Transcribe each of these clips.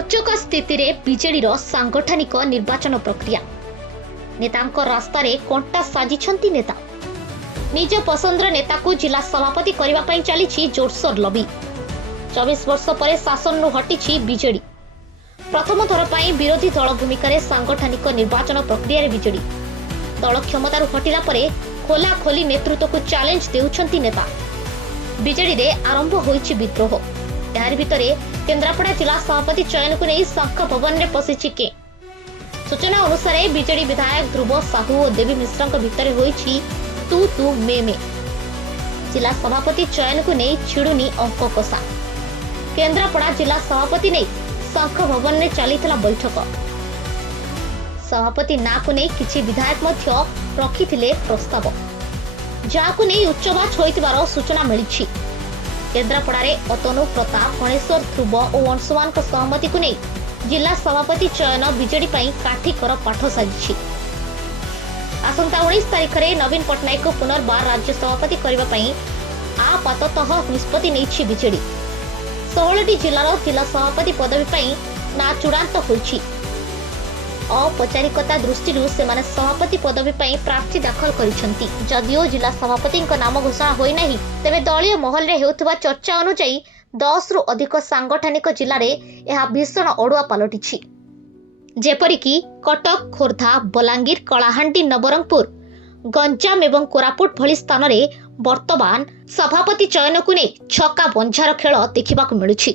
रोचक स्थिति रे बीजेडी सांगठनिक निर्वाचन प्रक्रिया नेतांको रास्ता रे कंटा साजिछंती नेता निज पसंदर नेता को जिला सभापति करबा पई चलीछि जोरसोर लबी। 24 वर्ष पर शासन नु हटिछि बीजेडी। प्रथम थर पई विरोधी दल भूमिका रे सांगठनिक निर्वाचन प्रक्रिया रे बीजेडी दल क्षमतार हटिला परे खोला खोली नेतृत्व को चैलेंज देउछंती नेता। बीजेडी रे आरंभ होइछि विद्रोह। यार भितरे केन्द्रापड़ा जिला सभापति चयन को नहीं शंख भवन में पशिछि के सूचना अनुसार बीजेडी विधायक ध्रुव साहू और देवी मिश्र भितर होइछि तू तू मे जिला सभापति चयन को नहीं छिड़ुनी अंक कषा। केन्द्रापड़ा जिला सभापति नहीं शंख भवन में चलीथिला बैठक। सभापति ना को नहीं किछि विधायक मध्य रखिथिले प्रस्ताव जाको नहीं उच्चवाच होइतिबार सूचना मिलिछि। केन्द्रापड़ा रे अतनु प्रताप गणेश्वर ध्रुव और अंशुमान सहमति को नहीं जिला सभापति चयन बीजेडी काठिकर पाठ साजिछि। आसंता 19 तारिख रे नवीन पटनायक को पुनर्बार राज्य सभापति करने आपाततः निष्पत्ति नहीं बीजेडी। 16टी जिलार जिला सभापति पदवी ना चूड़ांत होइछि। औपचारिकता दृष्टि सेमाने सभापति पदवी प्रार्थी दाखल करिसेंती। जदिओ जिला सभापति नाम घोषणा होई नाही तेबे दलीय महल रे हेउथबा चर्चा अनुसार 10 रु अधिक सांगठनिक जिल्ला रे एहा भीषण अडुआ पलटिछि। जेपरिकी कटक, खोर्धा, बलांगीर, कलाहांडी, नवरंगपुर, गंजाम एवं कोरापुट भली स्थान रे वर्तमान सभापति चयन को नै छक्का बंझार खेल देखिबाकू मिलुछि।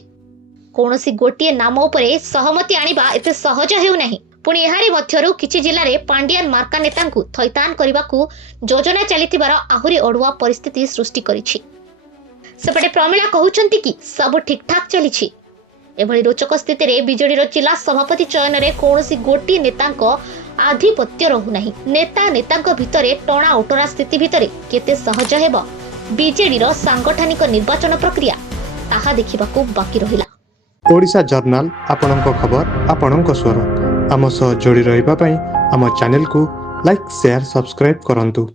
कोनोसी गोटिए नाम उपरे सहमति आनिबा एते सहज हेउ नाही। पुणी एहारी मध्यरु किछि जिल्ला रे पांडियान मार्का नेतांकु थैतान करिबाकू योजना चलितिबार आहुरी अडुआ परिस्थिति सृष्टि करिछि। सेपटे प्रमिला कहउछंती कि सब ठीक ठाक चलिछि। एभली रोचक स्थिति रे बीजेडी रो जिला सभापति चयन रे कोनोसी गोटी नेतांको आधिपत्य रहु नाही। नेता नेतांको भितरे टणा ओटरा स्थिति भितरे केते सहज हेबो बीजेडी रो सांगठनिक निर्वाचन प्रक्रिया ताहा देखिबाकू बाकी रहिला। ओडिशा जर्नल आपणको खबर आपणको स्वर आम सह जोड़ी रहिबा पई आम चैनल को लाइक शेयर सब्सक्राइब करंतु।